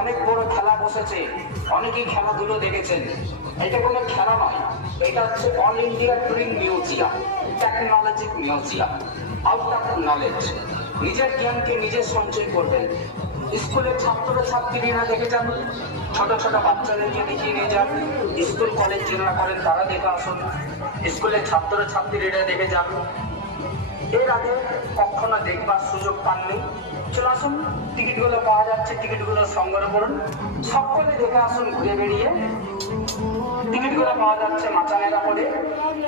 অনেক বড় খেলা বসেছে, অনেকেই খেলাধুলো দেখেছেন। এটা কোনো খেলা নয়, এটা হচ্ছে all India touring museum, technology museum. Out of knowledge, নিজের জ্ঞানকে নিজে সঞ্চয় করবেন। স্কুলের ছাত্র ছাত্রীরা দেখে যান, ছোট ছোট বাচ্চাদেরকে দেখিয়ে নিয়ে যান। স্কুল কলেজ যারা করেন তারা দেখে আসুন, স্কুলের ছাত্র ছাত্রীরা দেখে যান। এর আগে কখনো দেখবার সুযোগ পাননি, চলে আসুন, টিকিটগুলো পাওয়া যাচ্ছে, টিকিটগুলো সংগ্রহ করুন, সকলে দেখে আসুন। ঘুরে বেরিয়ে টিকিটগুলো পাওয়া যাচ্ছে মাচানেরা পড়ে,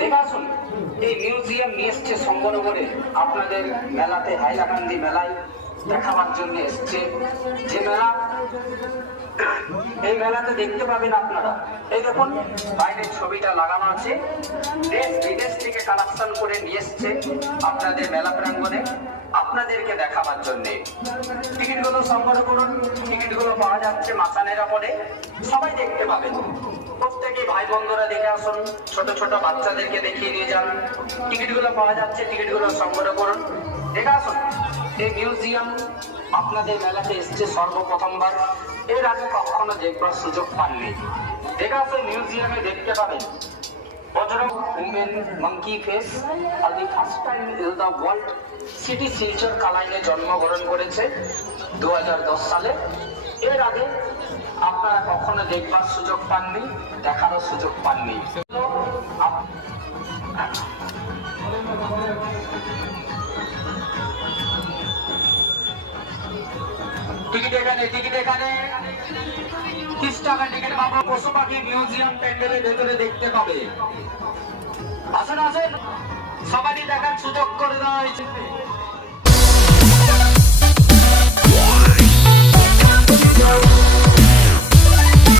দেখে আসুন। এই মিউজিয়াম নিয়ে এসছে সংগ্রহ করে আপনাদের মেলাতে, হাইলাকান্দি মেলায় দেখাবার জন্য এসছে। যে মেলা, এই মেলাতে দেখতে পাবেন আপনারা। এই দেখুন বাইরের ছবিটা লাগানো আছে, দেশ বিদেশ থেকে কালেকশন করে নিয়ে এসছে আপনাদের মেলা প্রাঙ্গণে আপনাদেরকে দেখাবার জন্য। টিকিটগুলো সংগ্রহ করুন, টিকিটগুলো পাওয়া যাচ্ছে মাচানেরা পড়ে, সবাই দেখতে পাবেন। প্রত্যেকে ভাই বন্ধুরা দেখে আসুন, ছোট ছোট বাচ্চাদেরকে দেখিয়ে নিয়ে যান। টিকিটগুলো পাওয়া যাচ্ছে, টিকিটগুলো সংগ্রহ করুন, দেখে আসুন। এই মিউজিয়াম আপনাদের মেলাতে এসছে সর্বপ্রথমবার, এর আগে কখনো দেখবার সুযোগ পাননি। দেখে আসুন, মিউজিয়ামে দেখতে পাবেন বজরং উমেন মাঙ্কি ফেস আর the first time in the world city Silchar কালাইনে জন্মগ্রহণ করেছে 2010 সালে। এর আগে আপনারা কখনো দেখবার সুযোগ পাননি, দেখারও সুযোগ পাননি। টিকিট এখানে, টিকিট এখানে 30 টাকা টিকিট পাবো। পশু পাখি মিউজিয়াম প্যান্ডেলের ভেতরে দেখতে পাবে। আসেন আসেন, সবারই দেখার সুযোগ করে দেওয়া হয়েছে।